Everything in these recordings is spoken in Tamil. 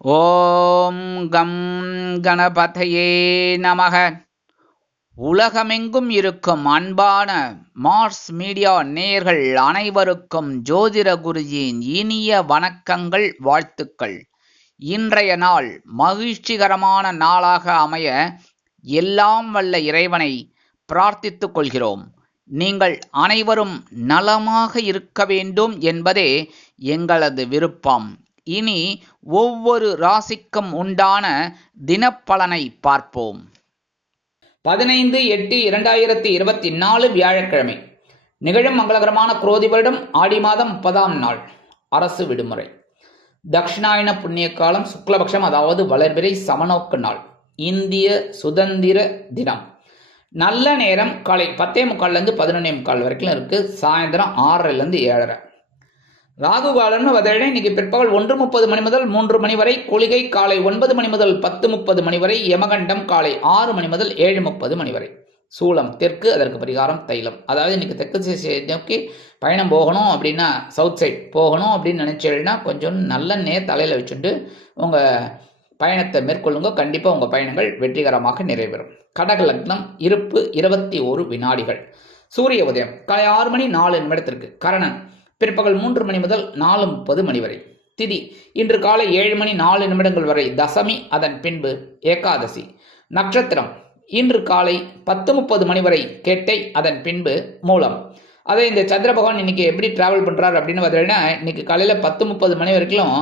ஓம் கம் கணபதையே நமக. உலகமெங்கும் இருக்கும் அன்பான மார்ஸ் மீடியா நேயர்கள் அனைவருக்கும் ஜோதிட குருஜியின் இனிய வணக்கங்கள், வாழ்த்துக்கள். இன்றைய நாள் மகிழ்ச்சிகரமான நாளாக அமைய எல்லாம் வல்ல இறைவனை பிரார்த்தித்துக் கொள்கிறோம். நீங்கள் அனைவரும் நலமாக இருக்க வேண்டும் என்பதே எங்களது விருப்பம். இனி ஒவ்வொரு ராசிக்கும் உண்டான தினப்பலனை பார்ப்போம். 15/8/2024 வியாழக்கிழமை. நிகழும் மங்களகரமான குரோதி வருடம் ஆடி மாதம் 30ஆம் நாள். அரசு விடுமுறை. தக்ஷிணாயன புண்ணிய காலம் சுக்லபக்ஷம், அதாவது வளர்பிறை சமநோக்கு நாள். இந்திய சுதந்திர தினம். நல்ல நேரம் காலை 10:45 11:45 வரைக்கும் இருக்கு. சாயந்தரம் 6:00 7:30. ராகு காலம்னு வதையில இன்னைக்கு பிற்பகல் 1:30 மணி முதல் 3 மணி வரை. குளிகை காலை 9 மணி முதல் 10:30 மணி வரை. யமகண்டம் காலை 6 மணி முதல் 7:30 மணி வரை. சூலம் தெற்கு, அதற்கு பரிகாரம் தைலம். அதாவது இன்னைக்கு தெற்கு திசை நோக்கி பயணம் போகணும் அப்படின்னா, சவுத் சைட் போகணும் அப்படின்னு நினைச்சீங்கன்னா கொஞ்சம் நல்லெண்ணெயை தலையில் வச்சுட்டு உங்கள் பயணத்தை மேற்கொள்ளுங்க. கண்டிப்பாக உங்கள் பயணங்கள் வெற்றிகரமாக நிறைவேறும். கடக லக்னம். இருப்பு 21 வினாடிகள். சூரிய உதயம் காலை 6 மணி 4 நிமிடத்திற்கு. கரணன் பிற்பகல் 3 மணி முதல் 4:30 மணி வரை. திதி இன்று காலை 7 மணி 4 நிமிடங்கள் வரை தசமி, அதன் பின்பு ஏகாதசி. நட்சத்திரம் இன்று காலை 10:30 மணி வரை கேட்டை, அதன் பின்பு மூலம். அதே இந்த சந்திர பகவான் இன்னைக்கு எப்படி டிராவல் பண்ணுறார் அப்படின்னு பார்த்தீங்கன்னா, இன்னைக்கு காலையில் 10:30 மணி வரைக்கும்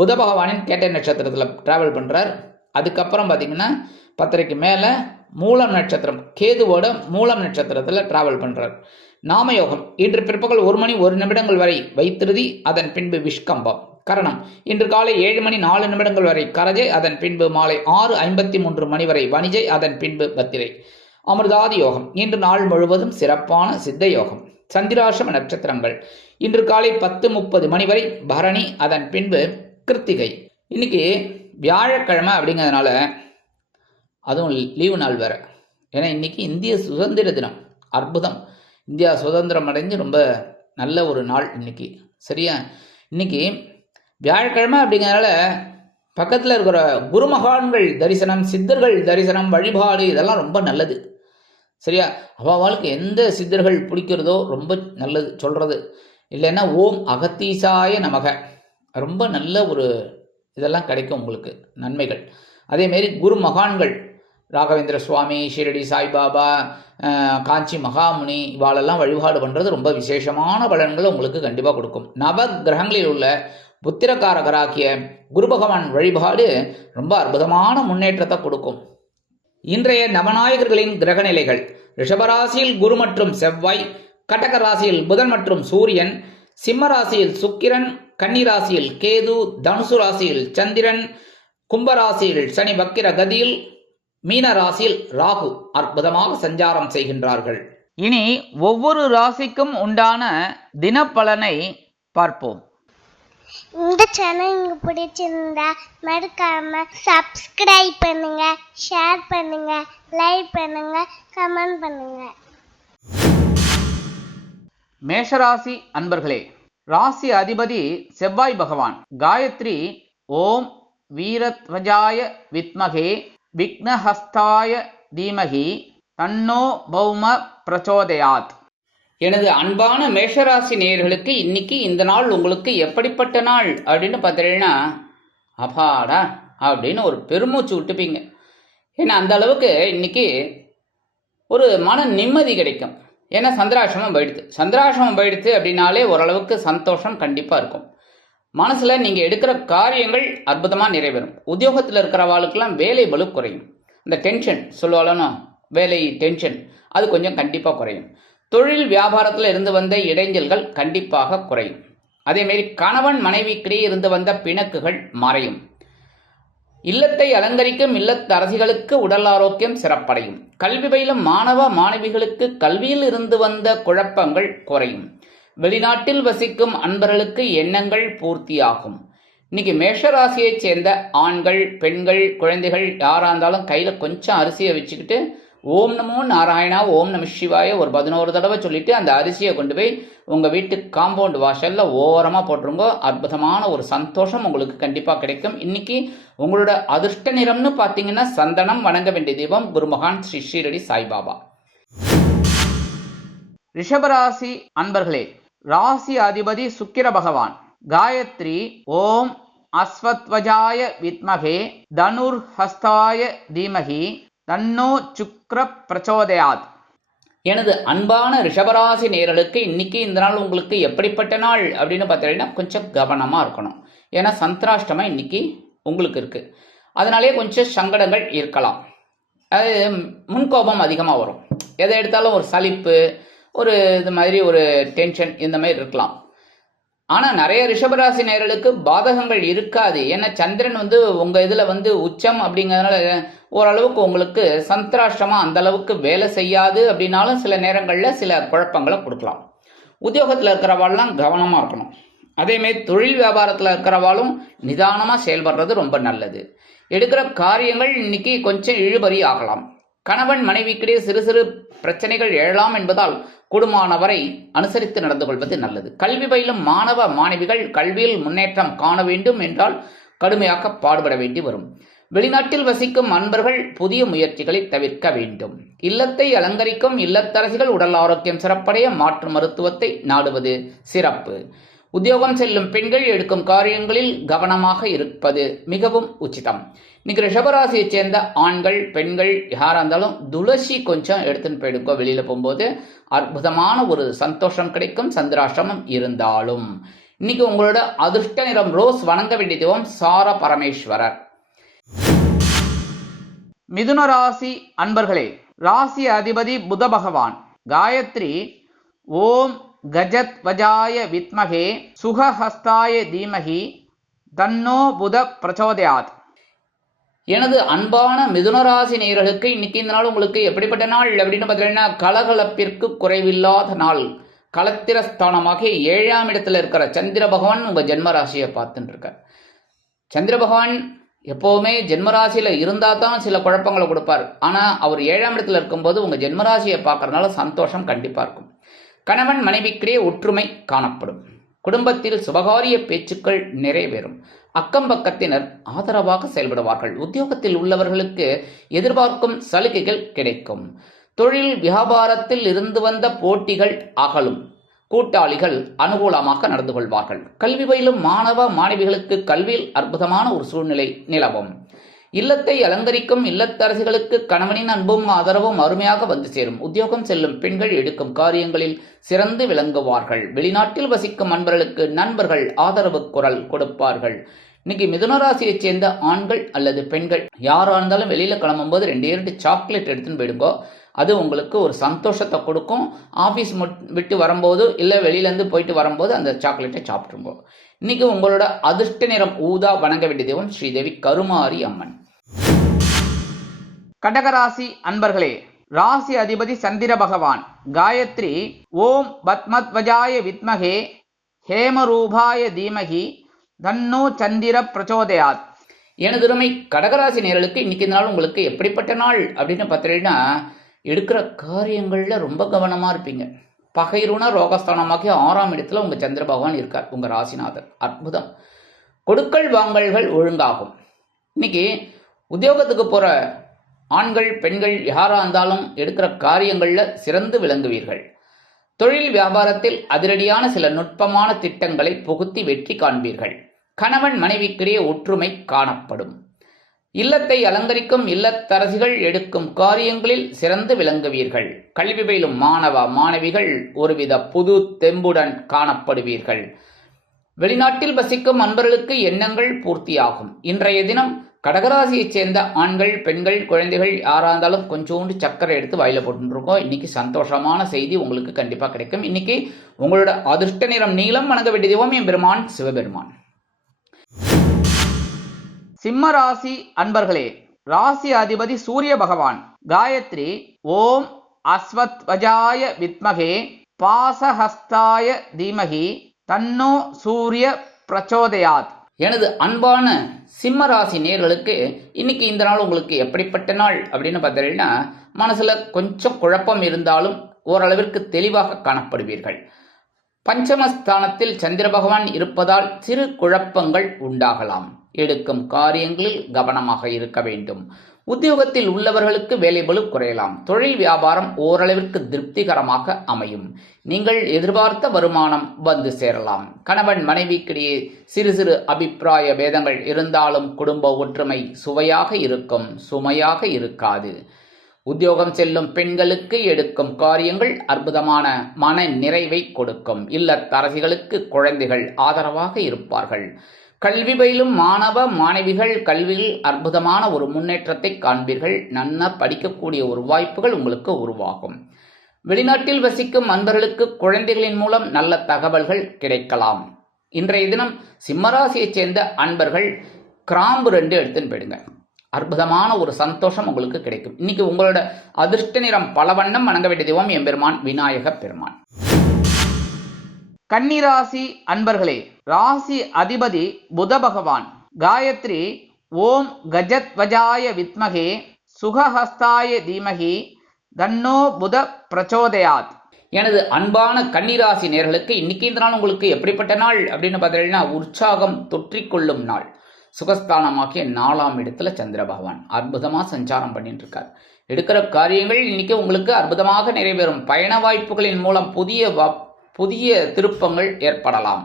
புத பகவானின் கேட்டை நட்சத்திரத்தில் டிராவல் பண்ணுறார். அதுக்கப்புறம் பார்த்தீங்கன்னா 10:30க்கு மேலே மூலம் நட்சத்திரம், கேதுவோட மூலம் நட்சத்திரத்தில் டிராவல் பண்ணுறார். நாமயோகம் இன்று பிற்பகல் 1 மணி 1 நிமிடங்கள் வரை வைத்திருதி, அதன் பின்பு விஷ்கம்பம். கரணம் இன்று காலை 7 மணி 4 நிமிடங்கள் வரை கரஜை, அதன் பின்பு மாலை 6:53 மணி வரை வணிஜை, அதன் பின்பு பத்திரை. அமிர்தாதி யோகம் இன்று நாள் முழுவதும் சிறப்பான சித்த யோகம். சந்திராசிரம நட்சத்திரங்கள் இன்று காலை 10:30 மணி வரை பரணி, அதன் பின்பு கிருத்திகை. இன்னைக்கு வியாழக்கிழமை அப்படிங்கிறதுனால அதுவும் லீவு நாள் வேற. ஏன்னா இன்னைக்கு இந்திய சுதந்திர தினம். அற்புதம். இந்தியா சுதந்திரம் அடைஞ்சு ரொம்ப நல்ல ஒரு நாள் இன்னைக்கு. சரியா? இன்னைக்கு வியாழக்கிழமை அப்படிங்கிறதுனால பக்கத்தில் இருக்கிற குருமகான்கள் தரிசனம், சித்தர்கள் தரிசனம், வழிபாடு இதெல்லாம் ரொம்ப நல்லது. சரியா? அவளுக்கு எந்த சித்தர்கள் பிடிக்கிறதோ ரொம்ப நல்லது சொல்கிறது. இல்லைன்னா ஓம் அகத்தீசாய நமக, ரொம்ப நல்ல ஒரு இதெல்லாம் கிடைக்கும் உங்களுக்கு நன்மைகள். அதேமாரி குரு மகான்கள் ராகவேந்திர சுவாமி, ஷீரடி சாய்பாபா, காஞ்சி மகாமுனி இவாளெல்லாம் வழிபாடு பண்ணுறது ரொம்ப விசேஷமான பலன்களை உங்களுக்கு கண்டிப்பாக கொடுக்கும். நவ கிரகங்களில் உள்ள புத்திரகாரகராகிய குரு பகவான் வழிபாடு ரொம்ப அற்புதமான முன்னேற்றத்தை கொடுக்கும். இன்றைய நவநாயகர்களின் கிரகநிலைகள். ரிஷபராசியில் குரு மற்றும் செவ்வாய், கடக ராசியில் புதன் மற்றும் சூரியன், சிம்ம ராசியில் சுக்கிரன், கன்னி ராசியில் கேது, தனுசு ராசியில் சந்திரன், கும்பராசியில் சனி வக்கிர கதியில், மீன ராசியில் ராகு அற்புதமாக சஞ்சாரம் செய்கின்றார்கள். இனி ஒவ்வொரு ராசிக்கும் உண்டான தினப்பலனை பார்ப்போம். இந்த சேனல் உங்களுக்கு பிடிச்சிருந்தா மறக்காம சப்ஸ்கிரைப் பண்ணுங்க, ஷேர் பண்ணுங்க, லைக் பண்ணுங்க, கமெண்ட் பண்ணுங்க. மேஷராசி அன்பர்களே, ராசி அதிபதி செவ்வாய் பகவான். காயத்ரி ஓம் வீரத்வஜாய வித்மகே விக்னஹஸ்தாய தீமகி தன்னோ பௌம பிரச்சோதயாத். எனது அன்பான மேஷராசி நேயர்களுக்கு இன்னைக்கு இந்த நாள் உங்களுக்கு எப்படிப்பட்ட நாள் அப்படின்னு பார்த்தீங்கன்னா, அப்பாடா அப்படின்னு ஒரு பெருமூச்சு விட்டுப்பீங்க. ஏன்னா அந்த அளவுக்கு இன்னைக்கு ஒரு மன நிம்மதி கிடைக்கும். ஏன்னா சந்திராசிரமம் போயிடுத்து அப்படின்னாலே ஓரளவுக்கு சந்தோஷம் கண்டிப்பாக இருக்கும். மனசில் நீங்கள் எடுக்கிற காரியங்கள் அற்புதமாக நிறைவேறும். உத்தியோகத்தில் இருக்கிறவாளுக்கெல்லாம் வேலை பளு குறையும். இந்த டென்ஷன் சொல்லுவாளோ, வேலை டென்ஷன், அது கொஞ்சம் கண்டிப்பாக குறையும். தொழில் வியாபாரத்தில் இருந்து வந்த இடைஞ்சல்கள் கண்டிப்பாக குறையும். அதேமாரி கணவன் மனைவிக்கிடையே இருந்து வந்த பிணக்குகள் மறையும். இல்லத்தை அலங்கரிக்கும் இல்லத்தரசிகளுக்கு உடல் ஆரோக்கியம் சிறப்படையும். கல்வி பயிலும் மாணவ மாணவிகளுக்கு கல்வியில் இருந்து வந்த குழப்பங்கள் குறையும். வெளிநாட்டில் வசிக்கும் அன்பர்களுக்கு எண்ணங்கள் பூர்த்தியாகும். இன்னைக்கு மேஷராசியைச் சேர்ந்த ஆண்கள், பெண்கள், குழந்தைகள் யாராக இருந்தாலும் கையில் கொஞ்சம் அரிசியை வச்சுக்கிட்டு ஓம் நமோ நாராயணா, ஓம் நம சிவாய ஒரு 11 தடவை சொல்லிட்டு அந்த அரிசியை கொண்டு போய் உங்கள் வீட்டு காம்பவுண்ட் வாசலில் ஓரமாக போட்டுருங்க. அற்புதமான ஒரு சந்தோஷம் உங்களுக்கு கண்டிப்பாக கிடைக்கும். இன்னைக்கு உங்களோட அதிர்ஷ்ட நிறம்னு பார்த்தீங்கன்னா சந்தனம். வணங்க வேண்டிய தெய்வம் குருமகான் ஸ்ரீ ஷீரடி சாய்பாபா. ரிஷபராசி அன்பர்களே, ராசி அதிபதி சுக்கிர பகவான். காயத்ரி ஓம் அஸ்வத்வஜாய வித்மகே தனுர் ஹஸ்தாய தீமகி தன்னோ சுக்ர பிரச்சோதயாத். எனது அன்பான ரிஷபராசி நேயர்களுக்கு இன்னைக்கு இந்த நாள் உங்களுக்கு எப்படிப்பட்ட நாள் அப்படின்னு பார்த்தீங்கன்னா கொஞ்சம் கவனமாக இருக்கணும். ஏன்னா சந்திராஷ்டமம் இன்னைக்கு உங்களுக்கு இருக்குது. அதனாலே கொஞ்சம் சங்கடங்கள் இருக்கலாம். அது முன்கோபம் அதிகமாக வரும். எதை எடுத்தாலும் ஒரு சலிப்பு, ஒரு இது மாதிரி ஒரு டென்ஷன் இந்த மாதிரி இருக்கலாம். ஆனால் நிறைய ரிஷபராசி நேயர்களுக்கு பாதகங்கள் இருக்காது. ஏன்னா சந்திரன் உங்கள் இதில் உச்சம் அப்படிங்கிறதுனால ஓரளவுக்கு உங்களுக்கு சந்திராஷ்டமாக அந்த அளவுக்கு வேலை செய்யாது. அப்படின்னாலும் சில நேரங்களில் சில குழப்பங்களை கொடுக்கலாம். உத்தியோகத்தில் இருக்கிறவாள்லாம் கவனமாக இருக்கணும். அதேமாரி தொழில் வியாபாரத்தில் இருக்கிறவாளும் நிதானமாக செயல்படுறது ரொம்ப நல்லது. எடுக்கிற காரியங்கள் இன்னைக்கு கொஞ்சம் இழுபறி ஆகலாம். கணவன் மனைவிக்கிடையே சிறு சிறு பிரச்சனைகள் எழலாம் என்பதால் கூடுமானவரை அனுசரித்து நடந்து கொள்வது நல்லது. கல்வி பயிலும் மாணவ மாணவிகள் கல்வியில் முன்னேற்றம் காண வேண்டும் என்றால் கடுமையாக பாடுபட வேண்டி வரும். வெளிநாட்டில் வசிக்கும் அன்பர்கள் புதிய முயற்சிகளை தவிர்க்க வேண்டும். இல்லத்தை அலங்கரிக்கும் இல்லத்தரசிகள் உடல் ஆரோக்கியம் சிறப்படைய மாற்று மருத்துவத்தை நாடுவது சிறப்பு. உத்தியோகம் செல்லும் பெண்கள் எடுக்கும் காரியங்களில் கவனமாக இருப்பது மிகவும் உச்சிதம். இன்னைக்கு ரிஷபராசியை சேர்ந்த ஆண்கள் பெண்கள் யாராக இருந்தாலும் துளசி கொஞ்சம் எடுத்துன்னு போயிடுங்க. வெளியில் போகும்போது அற்புதமான ஒரு சந்தோஷம் கிடைக்கும். சந்திராஷ்டமம் இருந்தாலும் இன்னைக்கு உங்களோட அதிர்ஷ்ட நிறம் ரோஸ். வணங்க வேண்டிய தெய்வம் சார பரமேஸ்வரர். மிதுன ராசி அன்பர்களே, ராசி அதிபதி புத பகவான். காயத்ரி ஓம் கஜத் வஜாய வித்மகே சுகஹஸ்தாய தீமகி தன்னோ புத பிரச்சோதயாத். எனது அன்பான மிதுனராசி நேயர்களுக்கு இன்னைக்கு இந்த நாள் உங்களுக்கு எப்படிப்பட்ட நாள் அப்படின்னு பார்த்தீங்கன்னா கலகலப்பிற்கு குறைவில்லாத நாள். களத்திரஸ்தானமாக 7ஆம் இடத்துல இருக்கிற சந்திர பகவான் உங்கள் ஜென்மராசியை பார்த்துட்டு இருக்க. சந்திர பகவான் எப்போவுமே ஜென்மராசியில் இருந்தால் தான் சில குழப்பங்களை கொடுப்பார். ஆனால் அவர் 7ஆம் இடத்துல இருக்கும்போது உங்கள் ஜென்மராசியை பார்க்கறதுனால சந்தோஷம் கண்டிப்பாக இருக்கும். கணவன் மனைவிக்கிடையே ஒற்றுமை காணப்படும். குடும்பத்தில் சுபகாரிய பேச்சுக்கள் நிறைவேறும். அக்கம் பக்கத்தினர் ஆதரவாக செயல்படுவார்கள். உத்தியோகத்தில் உள்ளவர்களுக்கு எதிர்பார்க்கும் சலுகைகள் கிடைக்கும். தொழில் வியாபாரத்தில் இருந்து வந்த போட்டிகள் அகலும். கூட்டாளிகள் அனுகூலமாக நடந்து கொள்வார்கள். கல்வி பயிலும் மாணவ மாணவிகளுக்கு கல்வியில் அற்புதமான ஒரு சூழ்நிலை நிலவும். இல்லத்தை அலங்கரிக்கும் இல்லத்தரசிகளுக்கு கணவனின் அன்பும் ஆதரவும் அருமையாக வந்து சேரும். உத்தியோகம் செல்லும் பெண்கள் எடுக்கும் காரியங்களில் சிறந்து விளங்குவார்கள். வெளிநாட்டில் வசிக்கும் அன்பர்களுக்கு நண்பர்கள் ஆதரவு குரல் கொடுப்பார்கள். இன்னைக்கு மிதுனராசியை சேர்ந்த ஆண்கள் அல்லது பெண்கள் யாராக இருந்தாலும் வெளியில் கிளம்பும்போது 2 சாக்லேட் எடுத்துன்னு போயிடுங்கோ. அது உங்களுக்கு ஒரு சந்தோஷத்தை கொடுக்கும். ஆஃபீஸ் விட்டு வரும்போது இல்லை வெளியிலேருந்து போயிட்டு வரும்போது அந்த சாக்லேட்டை சாப்பிட்ருங்கோ. இன்னைக்கு உங்களோட அதிர்ஷ்ட நிறம் ஊதா. வணங்க வேண்டிய தெய்வம் ஸ்ரீதேவி கருமாரி அம்மன். கடகராசி அன்பர்களே, ராசி அதிபதி சந்திர பகவான். காயத்ரி ஓம் பத்மத்வஜாய வித்மகே ஹேமரூபாய தீமகி தன்னோ சந்திர பிரச்சோதயாத். எனதுரிமை கடகராசி நேயர்களுக்கு இன்னைக்கு இந்த நாள் உங்களுக்கு எப்படிப்பட்ட நாள் அப்படின்னு பார்த்தீங்கன்னா எடுக்கிற காரியங்களில் ரொம்ப கவனமாக இருப்பீங்க. பகைருண ரோகஸ்தானமாக்கி 6ஆம் இடத்துல உங்கள் சந்திர பகவான் இருக்கார், உங்கள் ராசிநாதர். அற்புதம். கொடுக்கல் வாங்கல்கள் ஒழுங்காகும். இன்னைக்கு உத்தியோகத்துக்கு போகிற ஆண்கள் பெண்கள் யாராக இருந்தாலும் எடுக்கிற காரியங்களில் சிறந்து விளங்குவீர்கள். தொழில் வியாபாரத்தில் அதிரடியான சில நுட்பமான திட்டங்களை புகுத்தி வெற்றி காண்பீர்கள். கணவன் மனைவிக்கிடையே ஒற்றுமை காணப்படும். இல்லத்தை அலங்கரிக்கும் இல்லத்தரசிகள் எடுக்கும் காரியங்களில் சிறந்து விளங்குவீர்கள். கல்வி பயிலும் மாணவ மாணவிகள் ஒருவித புது தெம்புடன் காணப்படுவீர்கள். வெளிநாட்டில் வசிக்கும் அன்பர்களுக்கு எண்ணங்கள் பூர்த்தியாகும். இன்றைய தினம் கடகராசியைச் சேர்ந்த ஆண்கள் பெண்கள் குழந்தைகள் யாராக இருந்தாலும் கொஞ்சோண்டு சக்கரை எடுத்து வாயில போட்டுருக்கோம். இன்னைக்கு சந்தோஷமான செய்தி உங்களுக்கு கண்டிப்பாக கிடைக்கும். இன்னைக்கு உங்களோட அதிர்ஷ்ட நிறம் நீலம். வணங்க வேண்டிய தெய்வம் எம்பெருமான் சிவபெருமான். சிம்ம ராசி அன்பர்களே, ராசி அதிபதி சூரிய பகவான். காயத்ரி ஓம் அஸ்வத்வஜாய வித்மகே பாசஹஸ்தாய தீமகி தன்னோ சூரிய பிரச்சோதயாத். எனது அன்பான சிம்ம ராசி நேயர்களுக்கு இன்னைக்கு இந்த நாள் உங்களுக்கு எப்படிப்பட்ட நாள் அப்படின்னு பார்த்தீங்கன்னா, மனசுல கொஞ்சம் குழப்பம் இருந்தாலும் ஓரளவிற்கு தெளிவாக காணப்படுவீர்கள். பஞ்சமஸ்தானத்தில் சந்திர பகவான் இருப்பதால் சிறு குழப்பங்கள் உண்டாகலாம். எடுக்கும் காரியங்களில் கவனமாக இருக்க வேண்டும். உத்தியோகத்தில் உள்ளவர்களுக்கு வேலைபளு குறையலாம். தொழில் வியாபாரம் ஓரளவிற்கு திருப்திகரமாக அமையும். நீங்கள் எதிர்பார்த்த வருமானம் வந்து சேரலாம். கணவன் மனைவிக்கிடையே சிறு சிறு அபிப்பிராய பேதங்கள் இருந்தாலும் குடும்ப ஒற்றுமை சுவையாக இருக்கும், சுமையாக இருக்காது. உத்தியோகம் செல்லும் பெண்களுக்கு எடுக்கும் காரியங்கள் அற்புதமான மன நிறைவை கொடுக்கும். இல்லத்தரசிகளுக்கு குழந்தைகள் ஆதரவாக இருப்பார்கள். கல்வி பயிலும் மாணவ மாணவிகள் கல்வியில் அற்புதமான ஒரு முன்னேற்றத்தை காண்பீர்கள். நன்னா படிக்கக்கூடிய ஒரு வாய்ப்புகள் உங்களுக்கு உருவாகும். வெளிநாட்டில் வசிக்கும் அன்பர்களுக்கு குழந்தைகளின் மூலம் நல்ல தகவல்கள் கிடைக்கலாம். இன்றைய தினம் சிம்மராசியைச் சேர்ந்த அன்பர்கள் கிராம்பு 2 எடுத்துன்னு போயிடுங்க. அற்புதமான ஒரு சந்தோஷம் உங்களுக்கு கிடைக்கும். இன்னைக்கு உங்களோட அதிர்ஷ்ட நிறம் பலவண்ணம். வணங்க வேண்டிய தெய்வம் எம்பெருமான் விநாயக பெருமான். கன்னிராசி அன்பர்களே, ராசி அதிபதி புத பகவான். காயத்ரி ஓம் கஜத்வஜாய வித்மகே சுகஹஸ்தாய தீமகி தன்னோ புத பிரச்சோதயாத். எனது அன்பான கன்னிராசி நேயர்களுக்கு இன்னைக்கு இந்த நாள் உங்களுக்கு எப்படிப்பட்ட நாள் அப்படின்னு பார்த்தீங்கன்னா, உற்சாகம் தொற்றிக்கொள்ளும் நாள். சுகஸ்தானமாக்கிய 4ஆம் இடத்துல சந்திர பகவான் அற்புதமாக சஞ்சாரம் பண்ணிட்டு இருக்கார். எடுக்கிற காரியங்கள் இன்னைக்கு உங்களுக்கு அற்புதமாக நிறைவேறும். பயண வாய்ப்புகளின் மூலம் புதிய திருப்பங்கள் ஏற்படலாம்.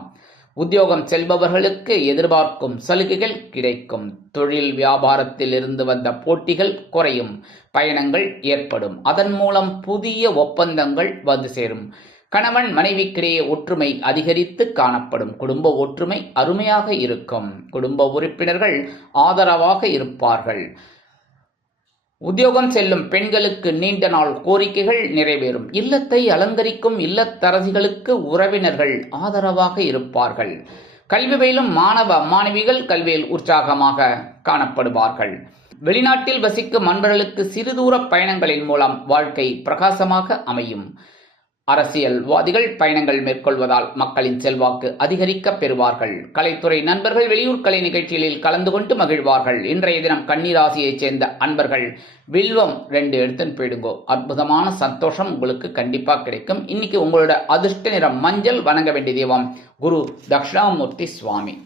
உத்தியோகம் செல்பவர்களுக்கு எதிர்பார்க்கும் சலுகைகள் கிடைக்கும். தொழில் வியாபாரத்தில் இருந்து வந்த போட்டிகள் குறையும். பயணங்கள் ஏற்படும். அதன் மூலம் புதிய ஒப்பந்தங்கள் வந்து சேரும். கணவன் மனைவிக்கிடையே ஒற்றுமை அதிகரித்து காணப்படும். குடும்ப ஒற்றுமை அருமையாக இருக்கும். குடும்ப உறுப்பினர்கள் ஆதரவாக இருப்பார்கள். உத்தியோகம் செல்லும் பெண்களுக்கு நீண்ட நாள் கோரிக்கைகள் நிறைவேறும். இல்லத்தை அலங்கரிக்கும் இல்லத்தரசிகளுக்கு உறவினர்கள் ஆதரவாக இருப்பார்கள். கல்வி பயிலும் மாணவ மாணவிகள் கல்வியில் உற்சாகமாக காணப்படுவார்கள். வெளிநாட்டில் வசிக்கும் அன்பர்களுக்கு சிறுதூர பயணங்களின் மூலம் வாழ்க்கை பிரகாசமாக அமையும். அரசியல்வாதிகள் பயணங்கள் மேற்கொள்வதால் மக்களின் செல்வாக்கு அதிகரிக்க பெறுவார்கள். கலைத்துறை நண்பர்கள் வெளியூர் கலை நிகழ்ச்சிகளில் கலந்து கொண்டு மகிழ்வார்கள். இன்றைய தினம் கன்னிராசியைச் சேர்ந்த அன்பர்கள் வில்வம் 2 எடுத்துன்னு போயிடுங்கோ. அற்புதமான சந்தோஷம் உங்களுக்கு கண்டிப்பா கிடைக்கும். இன்னைக்கு உங்களோட அதிர்ஷ்ட நிறம் மஞ்சள். வணங்க வேண்டிய தெய்வம் குரு தட்சிணாமூர்த்தி சுவாமி.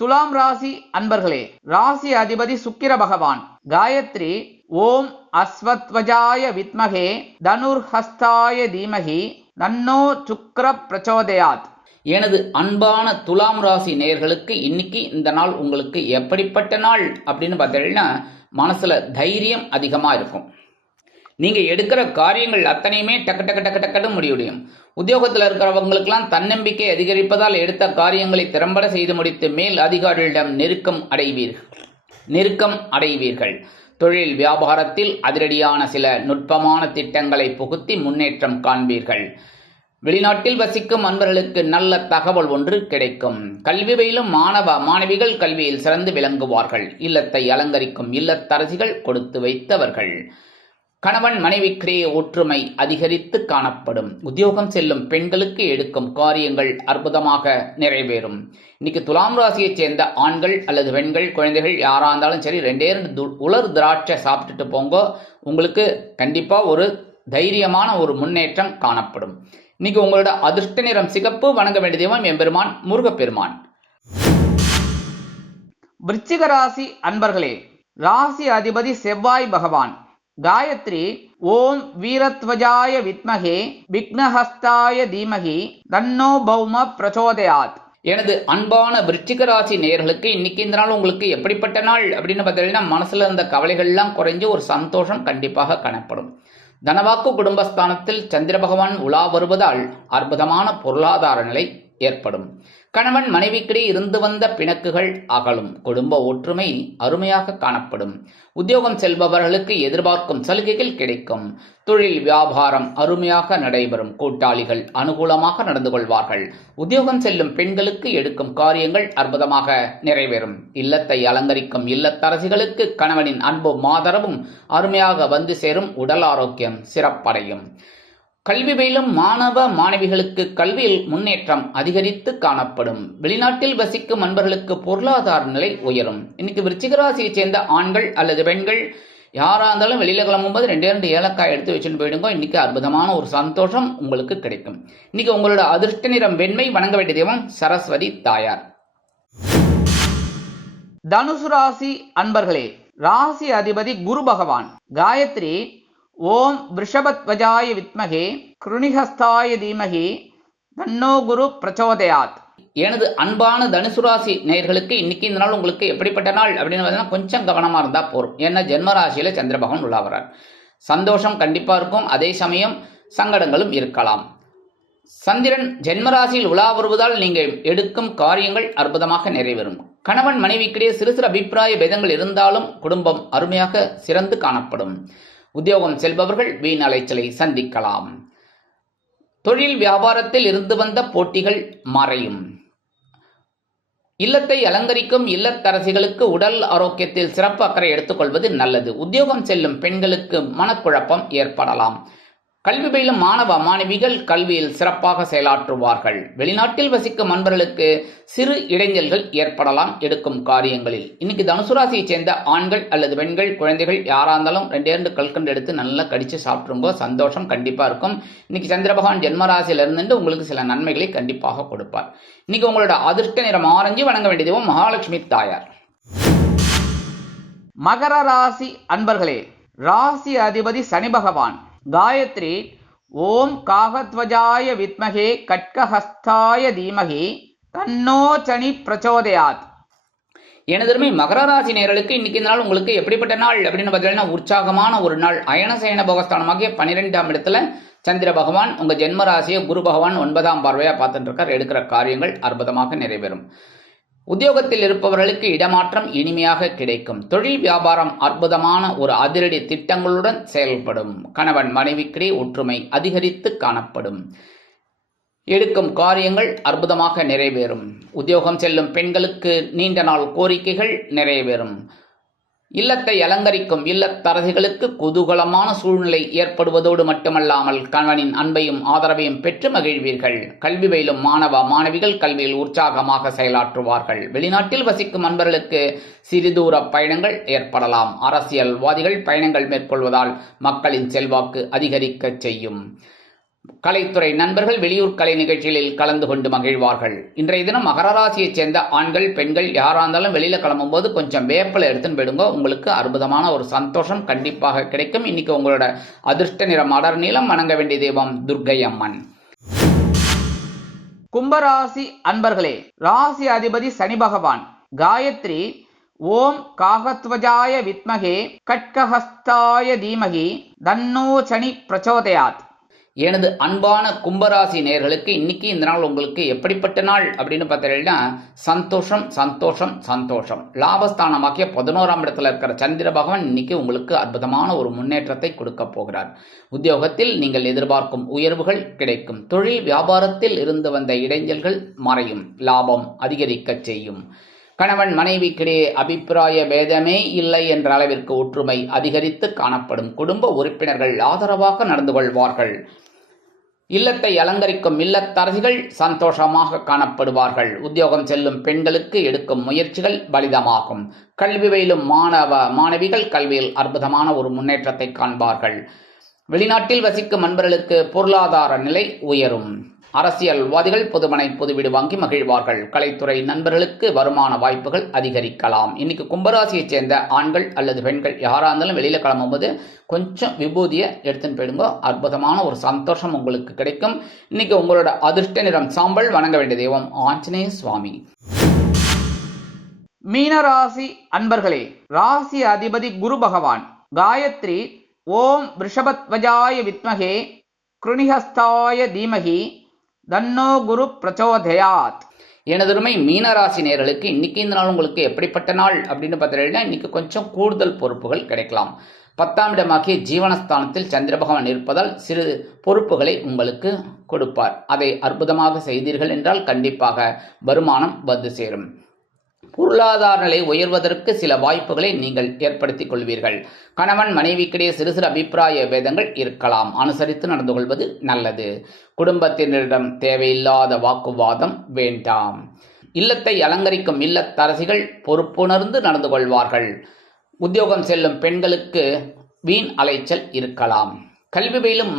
துலாம் ராசி அன்பர்களே, ராசி அதிபதி சுக்கிர பகவான். காயத்ரி ஓம் அஸ்வத்வஜாய வித்மகே தனுர்ஹஸ்தாய தீமகி தன்னோ சுக்ர பிரச்சோதயாத். எனது அன்பான துலாம் ராசி நேயர்களுக்கு இன்னைக்கு இந்த நாள் உங்களுக்கு எப்படிப்பட்ட நாள் அப்படின்னு பார்த்தீங்கன்னா, மனசுல தைரியம் அதிகமா இருக்கும். நீங்க எடுக்கிற காரியங்கள் அத்தனையுமே டக்கு முடியும். உத்தியோகத்தில் இருக்கிறவங்களுக்கெல்லாம் தன்னம்பிக்கை அதிகரிப்பதால் எடுத்த காரியங்களை திறம்பட செய்து முடித்து மேல் அதிகாரிகளிடம் நெருக்கம் அடைவீர்கள். தொழில் வியாபாரத்தில் அதிரடியான சில நுட்பமான திட்டங்களை புகுத்தி முன்னேற்றம் காண்பீர்கள். வெளிநாட்டில் வசிக்கும் அன்பர்களுக்கு நல்ல தகவல் ஒன்று கிடைக்கும். கல்வி பயிலும் மாணவ மாணவிகள் கல்வியில் சிறந்து விளங்குவார்கள். இல்லத்தை அலங்கரிக்கும் இல்லத்தரசிகள் கொடுத்து வைத்தவர்கள். கணவன் மனைவிக்கிடையே ஒற்றுமை அதிகரித்து காணப்படும். உத்தியோகம் செல்லும் பெண்களுக்கு எடுக்கும் காரியங்கள் அற்புதமாக நிறைவேறும். இன்னைக்கு துலாம் ராசியைச் சேர்ந்த ஆண்கள் அல்லது பெண்கள் குழந்தைகள் யாரா இருந்தாலும் சரி 2 உலர் திராட்சை சாப்பிட்டுட்டு போங்க. உங்களுக்கு கண்டிப்பா ஒரு தைரியமான ஒரு முன்னேற்றம் காணப்படும். இன்னைக்கு உங்களோட அதிர்ஷ்ட நிறம் சிகப்பு. வணங்க வேண்டிய தெய்வம் எம்பெருமான் முருகப்பெருமான். விருச்சிக ராசி அன்பர்களே, ராசி அதிபதி செவ்வாய் பகவான். காயத்ரி ஓம் வீரத்வஜாய வித்மகே விக்னஹஸ்தாய தீமகி தன்னோ பௌம பிரச்சோதயாத். எனது அன்பான விருச்சிக ராசி நேயர்களுக்கு இன்னைக்கு இந்த நாள் உங்களுக்கு எப்படிப்பட்ட நாள் அப்படின்னு பார்த்தீங்கன்னா, மனசுல இருந்த கவலைகள்லாம் குறைஞ்சு ஒரு சந்தோஷம் கண்டிப்பாக காணப்படும். தனவாக்கு குடும்பஸ்தானத்தில் சந்திர பகவான் உலா வருவதால் அற்புதமான பொருளாதார நிலை ஏற்படும். கணவன் மனைவிக்கிடையே இருந்து வந்த பிணக்குகள் அகலும். குடும்ப ஒற்றுமை அருமையாக காணப்படும். உத்தியோகம் செல்பவர்களுக்கு எதிர்பார்க்கும் சலுகைகள் கிடைக்கும். தொழில் வியாபாரம் அருமையாக நடைபெறும். கூட்டாளிகள் அனுகூலமாக நடந்து கொள்வார்கள். உத்தியோகம் செல்லும் பெண்களுக்கு எடுக்கும் காரியங்கள் அற்புதமாக நிறைவேறும். இல்லத்தை அலங்கரிக்கும் இல்லத்தரசிகளுக்கு கணவனின் அன்பும் ஆதரவும் அருமையாக வந்து சேரும். உடல் ஆரோக்கியம் சிறப்படையும். கல்வி பயிலும் மாணவ மாணவிகளுக்கு கல்வியில் முன்னேற்றம் அதிகரித்து காணப்படும். வெளிநாட்டில் வசிக்கும் நண்பர்களுக்கு பொருளாதார நிலை உயரும். இன்னைக்கு விருச்சிக ராசியை சேர்ந்த ஆண்கள் அல்லது பெண்கள் யாரா இருந்தாலும் வெளியில கிளம்பும்போது 2 ஏலக்காய் எடுத்து வச்சுட்டு போயிடுங்க. இன்னைக்கு அற்புதமான ஒரு சந்தோஷம் உங்களுக்கு கிடைக்கும். இன்னைக்கு உங்களோட அதிர்ஷ்ட நிறம் வெண்மை. வணங்க வேண்டிய தெய்வம் சரஸ்வதி தாயார். தனுசு ராசி அன்பர்களே, ராசி அதிபதி குரு பகவான். காயத்ரி ஓம் விருஷபத்வஜாய வித்மகே கிருணிஹஸ்தாய தீமகி தன்னோ குரு பிரச்சோதயாத். எனது அன்பான தனுசு ராசி நேயர்களுக்கு இன்னைக்கு இந்த நாள் உங்களுக்கு எப்படிப்பட்ட நாள் அப்படின்னு பார்த்தீங்கன்னா கொஞ்சம் கவனமாக இருந்தால் போதும். ஏன்னா ஜென்ம ராசியில் சந்திர பகவான் உலா வர்றார். சந்தோஷம் கண்டிப்பாக இருக்கும், அதே சமயம் சங்கடங்களும் இருக்கலாம். சந்திரன் ஜென்மராசியில் உலா வருவதால் நீங்கள் எடுக்கும் காரியங்கள் அற்புதமாக நிறைவேறும். கணவன் மனைவிக்கிடையே சிறு சிறு அபிப்பிராய பேதங்கள் இருந்தாலும் குடும்பம் அருமையாக சிறந்து காணப்படும். உத்தியோகம் செல்பவர்கள் வீண் அலைச்சலை சந்திக்கலாம். தொழில் வியாபாரத்தில் இருந்து வந்த போட்டிகள் மறையும். இல்லத்தை அலங்கரிக்கும் இல்லத்தரசிகளுக்கு உடல் ஆரோக்கியத்தில் சிறப்பு அக்கறை எடுத்துக்கொள்வது நல்லது. உத்தியோகம் செல்லும் பெண்களுக்கு மனக்குழப்பம் ஏற்படலாம். கல்வி பயிலும் மாணவ மாணவிகள் கல்வியில் சிறப்பாக செயலாற்றுவார்கள். வெளிநாட்டில் வசிக்கும் நண்பர்களுக்கு சிறு இடைஞ்சல்கள் ஏற்படலாம் எடுக்கும் காரியங்களில். இன்னைக்கு தனுசு ராசியை சேர்ந்த ஆண்கள் அல்லது பெண்கள் குழந்தைகள் யாரா இருந்தாலும் 2 கல்கண்டு எடுத்து நல்லா கடிச்சு சாப்பிட்டுருங்கோ. சந்தோஷம் கண்டிப்பா இருக்கும். இன்னைக்கு சந்திர பகவான் ஜென்மராசியில இருந்து உங்களுக்கு சில நன்மைகளை கண்டிப்பாக கொடுப்பார். இன்னைக்கு உங்களோட அதிர்ஷ்ட நிறம் ஆரஞ்சு. வணங்க வேண்டிய தெய்வம் மகாலட்சுமி தாயார். மகர ராசி அன்பர்களே, ராசி அதிபதி சனி பகவான். காயத்ரி ஓம் காகத்வஜாய வித்மகே கட்கஹஸ்தாய தீமகி தன்னோ சனி பிரச்சோதயாத். எனதருமை மகர ராசி நேயர்களுக்கு இன்னைக்கு இந்த நாள் உங்களுக்கு எப்படிப்பட்ட நாள் அப்படின்னு பார்த்தீங்கன்னா உற்சாகமான ஒரு நாள். அயன சயன போகஸ்தானமாகிய 12ஆம் இடத்துல சந்திர பகவான் உங்க ஜென்ம ராசியை குரு பகவான் 9ஆம் பார்வையா பார்த்துட்டு இருக்கார். எடுக்கிற காரியங்கள் அற்புதமாக நிறைவேறும். உத்தியோகத்தில் இருப்பவர்களுக்கு இடமாற்றம் இனிமையாக கிடைக்கும். தொழில் வியாபாரம் அற்புதமான ஒரு அதிரடி திட்டங்களுடன் செயல்படும். கணவன் மனைவிக்கிடையே ஒற்றுமை அதிகரித்து காணப்படும். எடுக்கும் காரியங்கள் அற்புதமாக நிறைவேறும். உத்தியோகம் செல்லும் பெண்களுக்கு நீண்ட நாள் கோரிக்கைகள் நிறைவேறும். இல்லத்தை அலங்கரிக்கும் இல்லத்தரசிகளுக்கு குதூகலமான சூழ்நிலை ஏற்படுவதோடு மட்டுமல்லாமல் கணவனின் அன்பையும் ஆதரவையும் பெற்று மகிழ்வீர்கள். கல்வி பயிலும் மாணவ மாணவிகள் கல்வியில் உற்சாகமாக செயலாற்றுவார்கள். வெளிநாட்டில் வசிக்கும் நண்பர்களுக்கு சிறுதூர பயணங்கள் ஏற்படலாம். அரசியல்வாதிகள் பயணங்கள் மேற்கொள்வதால் மக்களின் செல்வாக்கு அதிகரிக்க செய்யும். கலைத்துறை நண்பர்கள் வெளியூர் கலை நிகழ்ச்சிகளில் கலந்து கொண்டு மகிழ்வார்கள். இன்றைய தினம் மகர ராசியைச் சேர்ந்த ஆண்கள் பெண்கள் யாரா இருந்தாலும் வெளியில கிளம்பும் போது கொஞ்சம் வேப்பிலை எடுத்துன்னு போயிடுங்க. உங்களுக்கு அற்புதமான ஒரு சந்தோஷம் கண்டிப்பாக கிடைக்கும். இன்னைக்கு உங்களோட அதிர்ஷ்ட நிறம் அடர் நீளம். வணங்க வேண்டிய தெய்வம் துர்க்கை அம்மன். கும்பராசி அன்பர்களே, ராசி அதிபதி சனி பகவான். காயத்ரி ஓம் காகத்வஜாய வித்மகே கட்கஹஸ்தாய தீமகி தன்னோ சனி பிரச்சோதயாத். எனது அன்பான கும்பராசி நேயர்களுக்கு இன்னைக்கு இந்த நாள் உங்களுக்கு எப்படிப்பட்ட நாள் அப்படின்னு பார்த்தீங்கன்னா சந்தோஷம் சந்தோஷம் சந்தோஷம். லாபஸ்தானமாக்கிய 11ஆம் இடத்துல இருக்கிற சந்திர பகவான் இன்னைக்கு உங்களுக்கு அற்புதமான ஒரு முன்னேற்றத்தை கொடுக்க போகிறார். உத்தியோகத்தில் நீங்கள் எதிர்பார்க்கும் உயர்வுகள் கிடைக்கும். தொழில் வியாபாரத்தில் இருந்து வந்த இடைஞ்சல்கள் மறையும். லாபம் அதிகரிக்க செய்யும். கணவன் மனைவிக்கிடையே அபிப்பிராய பேதமே இல்லை என்ற அளவிற்கு ஒற்றுமை அதிகரித்து காணப்படும். குடும்ப உறுப்பினர்கள் ஆதரவாக நடந்து கொள்வார்கள். இல்லத்தை அலங்கரிக்கும் இல்லத்தரசிகள் சந்தோஷமாக காணப்படுவார்கள். உத்தியோகம் செல்லும் பெண்களுக்கு எடுக்கும் முயற்சிகள் பலிதமாகும். கல்வி பயிலும் மாணவ மாணவிகள் கல்வியில் அற்புதமான ஒரு முன்னேற்றத்தை காண்பார்கள். வெளிநாட்டில் வசிக்கும் நண்பர்களுக்கு பொருளாதார நிலை உயரும். அரசியல்வாதிகள் பொதுமனை பொது வீடு வாங்கி மகிழ்வார்கள். கலைத்துறை நண்பர்களுக்கு வருமான வாய்ப்புகள் அதிகரிக்கலாம். இன்னைக்கு கும்பராசியைச் சேர்ந்த ஆண்கள் அல்லது பெண்கள் யாரா இருந்தாலும் வெளியில கிளம்பும்போது கொஞ்சம் விபூதியை எடுத்துன்னு போயிடுங்க. அற்புதமான ஒரு சந்தோஷம் உங்களுக்கு கிடைக்கும். இன்னைக்கு உங்களோட அதிர்ஷ்ட நிறம் சாம்பல். வணங்க வேண்டிய தெய்வம் ஆஞ்சநேய சுவாமி. மீனராசி அன்பர்களே, ராசி அதிபதி குரு பகவான். காயத்ரி ஓம் விருஷபத்வஜாய வித்மகே கிருணிஹஸ்தாய தீமகி தன்னோ குரு பிரச்சோதயாத். எனதருமை மீனராசி நேயர்களுக்கு இன்னைக்கு இந்த நாள் உங்களுக்கு எப்படிப்பட்ட நாள் அப்படின்னு பார்த்தீங்கன்னா இன்னைக்கு கொஞ்சம் கூடுதல் பொறுப்புகள் கிடைக்கலாம். 10ஆம் இடமாகிய ஜீவனஸ்தானத்தில் சந்திர பகவான் இருப்பதால் சிறு பொறுப்புகளை உங்களுக்கு கொடுப்பார். அதை அற்புதமாக செய்தீர்கள் என்றால் கண்டிப்பாக வருமானம் வந்து சேரும். பொருளாதார நிலை உயர்வதற்கு சில வாய்ப்புகளை நீங்கள் ஏற்படுத்திக் கொள்வீர்கள். கணவன் மனைவிக்கிடையே சிறு சிறு அபிப்பிராய பேதங்கள் இருக்கலாம். அனுசரித்து நடந்து கொள்வது நல்லது. குடும்பத்தினரிடம் தேவையில்லாத வாக்குவாதம் வேண்டாம். இல்லத்தை அலங்கரிக்கும் இல்லத்தரசிகள் பொறுப்புணர்ந்து நடந்து கொள்வார்கள். உத்தியோகம் செல்லும் பெண்களுக்கு வீண் அலைச்சல் இருக்கலாம். கல்வி பயிலும்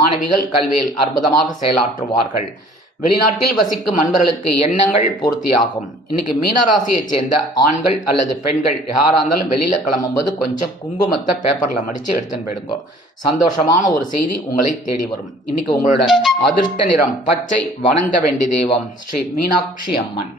மாணவிகள் கல்வியில் அற்புதமாக செயலாற்றுவார்கள். வெளிநாட்டில் வசிக்கும் அன்பர்களுக்கு எண்ணங்கள் பூர்த்தியாகும். இன்னைக்கு மீனராசியைச் சேர்ந்த ஆண்கள் அல்லது பெண்கள் யாரா இருந்தாலும் வெளியில கிளம்பும்போது கொஞ்சம் குங்குமத்தை பேப்பர்ல மடிச்சு எடுத்துன்னு போயிடுங்க. சந்தோஷமான ஒரு செய்தி உங்களை தேடி வரும். இன்னைக்கு உங்களோட அதிர்ஷ்ட நிறம் பச்சை. வணங்க வேண்டிய தெய்வம் ஸ்ரீ மீனாட்சி அம்மன்.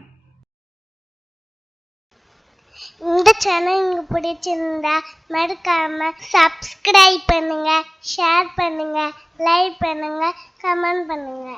இந்த சேனல் உங்களுக்கு பிடிச்சிருந்தா மறக்காம சப்ஸ்கிரைப் பண்ணுங்க, ஷேர் பண்ணுங்க, லைக் பண்ணுங்க, கமெண்ட் பண்ணுங்க.